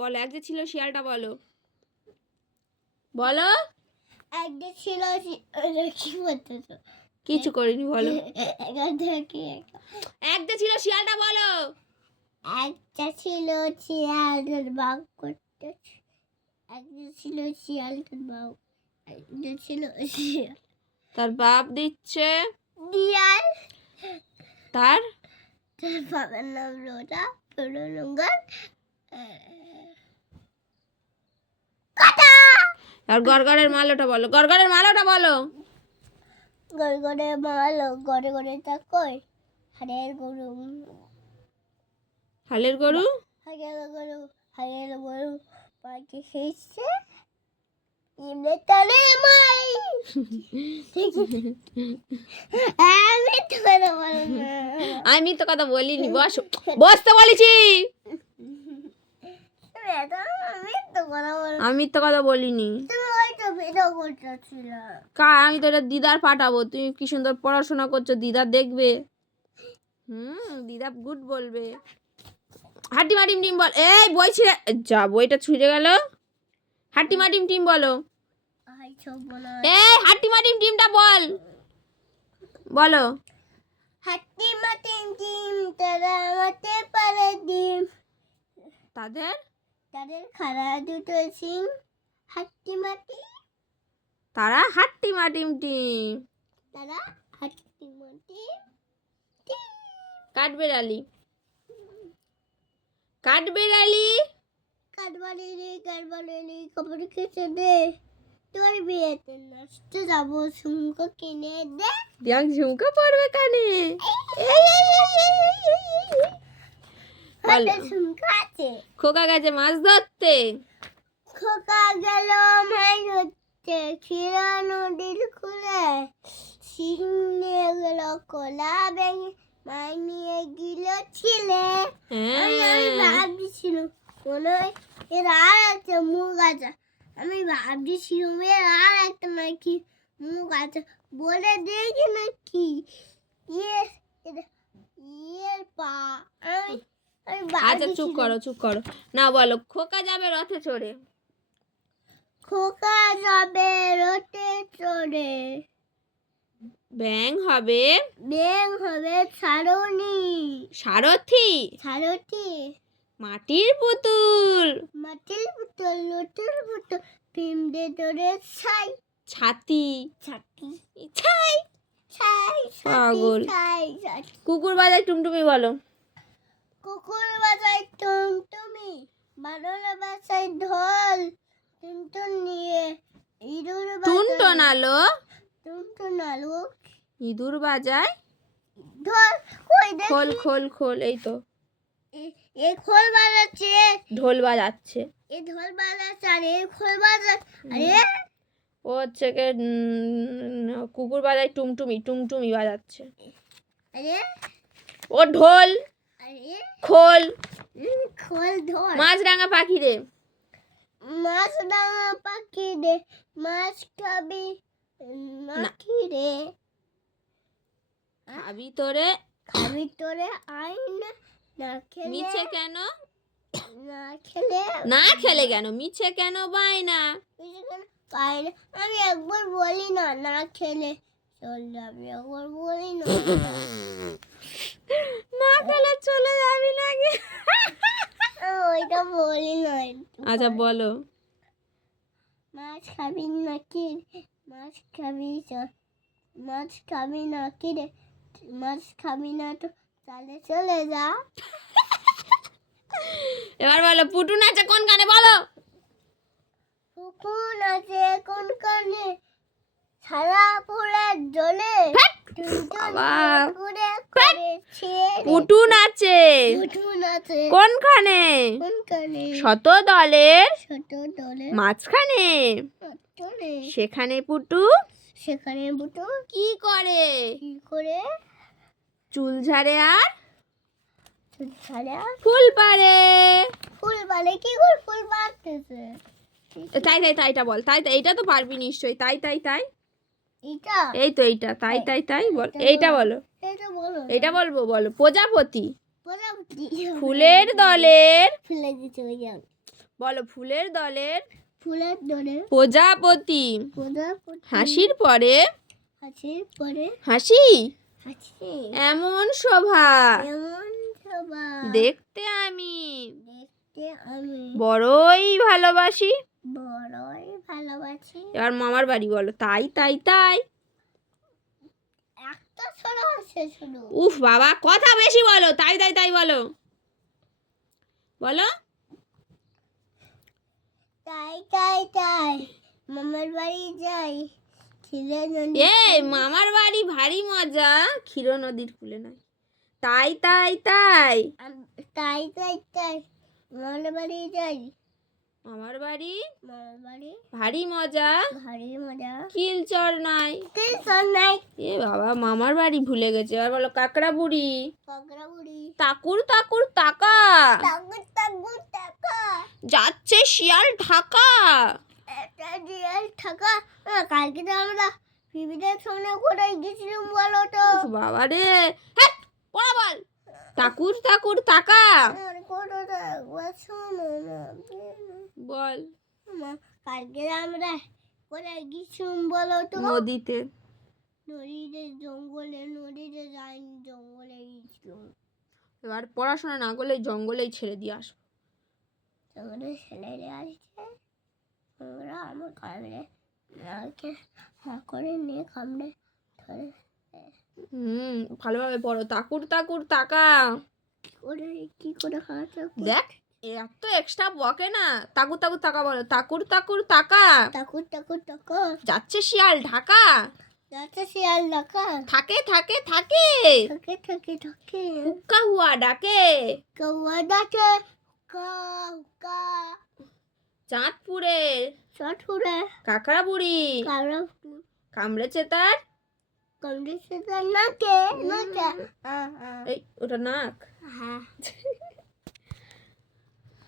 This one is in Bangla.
বলো এক যে ছিল শিয়ালটা বলো। বলো। একটা ছিল শি- ওটা কি বলতেছো কিছু করিনি বলো। এক যে ছিল শিয়ালটা বলো। একটা ছিল শিয়ালের বাঘ করতে। একটা ছিল শিয়ালের বাঘ একটা ছিল শিয়াল। তার বাপ দিচ্ছে। দিয়াল। তার? তার বাবার নাম লোটা পুরো লঙ্গার কথা আর গড়গড়ের মালোটা বলো। গড়গড়ের মালোটা বলো। গড়ে গড়ে মালো গড়ে গড়ে তাকই হাড়ের গরু। হালের গরু? হাড়ের গরু হাড়ের গরু পাখি শেষে ইমলে তলে মাই। আমি তো কথা বলো না। আমি তো কথা বলিনি বস বসতে বলেছি। আমি তো কথা বলিনি। তুমি ওই তো ভিডিও করতেছিল কা আমি তো এটা দিদার পাঠাবো। তুমি কি সুন্দর পড়াশোনা করছ? দিদা দেখবে। হুম দিদা গুড বলবে। হাড্ডি মাটিম টিম বল। এই বই ছিঁড়ে যা বইটা ছুঁড়ে গেল। হাড্ডি মাটিম টিম বলো। এই হাড্ডি মাটিম টিমটা বল। বলো। হাতি মাতে ডিম তারা মাতে পারে ডিম তাদের? তাদের খাড়া দুটো সিং হাতি মাটি তারা হাট্টি মাটিম টিম তারা হাতি মাটি কাঠবেড়ালি কাঠবেড়ালি কাটবালি রে কাটবালি রে কাপড় কেচে দে তোর বিয়েতে নষ্ট যাব শুঙ্ক কিনে দে দেখ ঝুমকা পড়বে কানে বলো। হাতে শুঙ্ক আছে খোকা গেছে মাছ ধরতে? খোকা গেল মাই হচ্ছে ক্ষীরা নদীর খুলে সিং নিয়ে গেল কলা ব্যাঙে মাই নিয়ে গেল ছিলে। আমি হ্যাঁ। ভাবছিলাম মনে হয় এর আর একটা মুখ আছে। আমি ভাবছিলাম এর আর একটা নাকি মুখ আছে। বলে দেখি নাকি। ইয়ে ইয়ের পা আমি আচ্ছা চুপ করো চুপ করো। না বলো খোকা যাবে রথে চড়ে? খোকা যাবে রথে চড়ে। ব্যাং হবে? ব্যাং হবে ছাড়নি সারথি? সারথি। মাটির পুতুল। মাটির পুতুল লোটের পুতুল পিমড়ে ধরে ছাই। ছাতি। ছাতি। ছাই। ছাই। ছাই ছাই কুকুর বাজায় টুমটুমি বলো। কুকুর বাজায় টুমটুমি বানর বাজায় ঢোল টুনটুন নিয়ে ইঁদুর টুনটন আলো টুনটুন আলু ইঁদুর বাজায় ঢোল কই দেখি? খোল খোল খোল এই তো। এ- খোল বাজাচ্ছে। ঢোল বাজাচ্ছে। এই ঢোল বাজাচ্ছে আর এ খোল বাজাচ্ছে। আরে! ও হচ্ছে কে কুকুর বাজায় টুমটুমি টুমটুমি বাজাচ্ছে। আরে! ও ঢোল! খোল। খোল ঢোল মাছরাঙা পাখি রে মাছ ডাঙা পাখি রে মাছ খাবি মাখি রে খাবি তোরে। খাবি তোরে আইন না খেলে মিছে কেন? না খেলে না খেলে কেন? মিছে কেন বায়না পাই না। আমি একবার বলি না না খেলে। চল যাবে একবার বলি না। না খেলে চলে যাবি নাকি? ওইটা বলি না আচ্ছা বলো। মাছ খাবি নাকি মাছ খাবি মাছ খাবি নাকি রে? মাছ খাবি না তো তাহলে চলে যা। এবার বলো পুটু নাচে কোন গানে বলো? কুকুর আছে কোন কানে সারা পুরে জলে পুরে পুটু কুকুর আছে। কোনখানে? শত দলের দলে মাঝখানে। চলে সেখানে পুটু সেখানে বুটো কি করে? কি করে? চুল ঝাড়ে আর ছাড়া ফুল পারে ফুল বালে কি করে ফুল বাড়তেছে তাই তাই তাইটা বল। তাই তাই এইটা তো পারবি নিশ্চয়ই। তাই তাই তাই। এটা এই তো এইটা। তাই তাই তাই বল। এইটা বলো। এটা বলো বলব বলো। প্রজাপতি। ফুলের দলের বলো ফুলের দলের ফুলের দলে প্রজাপতি। হাসির পরে হাসির পরে হাসি। এমন শোভা। এমন সবাই দেখতে আমি। দেখতে আমি। বড়ই ভালোবাসি। বড়ই ভালোবাসি। এবার মামার বাড়ি বলো। তাই তাই তাই একটা ছোড়া আছে শুধু উফ বাবা কথা বেশি বলো তাই তাই তাই বলো। বলো। তাই তাই তাই মামার বাড়ি যাই খিদে এ মামার বাড়ি ভারী মজা ক্ষীর নদীর কুলে নয়। তাই তাই তাই। তাই তাই তাই মামার বাড়ি যাই মামার বাড়ি? মামার বাড়ি। ভারী মজা। ভারী মজা। কিলচর নাই। টেনশন নাই। এ বাবা মামার বাড়ি ভুলে গেছে। এবার বলো কাকড়া বুড়ি? কাকড়া বুড়ি। তাকুর তাকুর তাকা। তাগুর তাগুর টাকা যাচ্ছে শিয়াল ঢাকা। টাকা আহ, কালকে তো আমরা পিপিদের সঙ্গে কোথায় গেছিলাম বলো তো। বাবা রে পড়া বল। আর কোথাটা একবার বল। কালকে আমরা কোথায় গেছিলাম বলো তো নদীতে। নদীতে জঙ্গলে নদীতে যাইনি জঙ্গলে গেছিলাম এবার পড়াশোনা না করলে জঙ্গলেই ছেড়ে দিয়ে আসব। আমাদের ছেলেরে আসছে ওরা আমার কামড়ে করে নিয়ে কামড়ে ধরে হুম ভালোভাবে পড়ো। তাকুর তাকুর তাকা কি করে দেখ এত এক্সট্রা বকে না। তাকুর তাকুর টাকা বলো। তাকুর তাকুর টাকা। টাকুর টাকুর টাকা। যাচ্ছে শিয়াল ঢাকা। যাচ্ছে শিয়াল ডাকা থাকে থাকে থাকে। থাকে থাকে থাকে। হুক্কা হুয়া ডাকে। কৌয়া ডাকে। কাউ কা চাঁদপুরে। চটুরে কাকড়া বুড়ি কারা কামড়েছে তার। তার নাকে নাকে এই ওটা নাক হ্যাঁ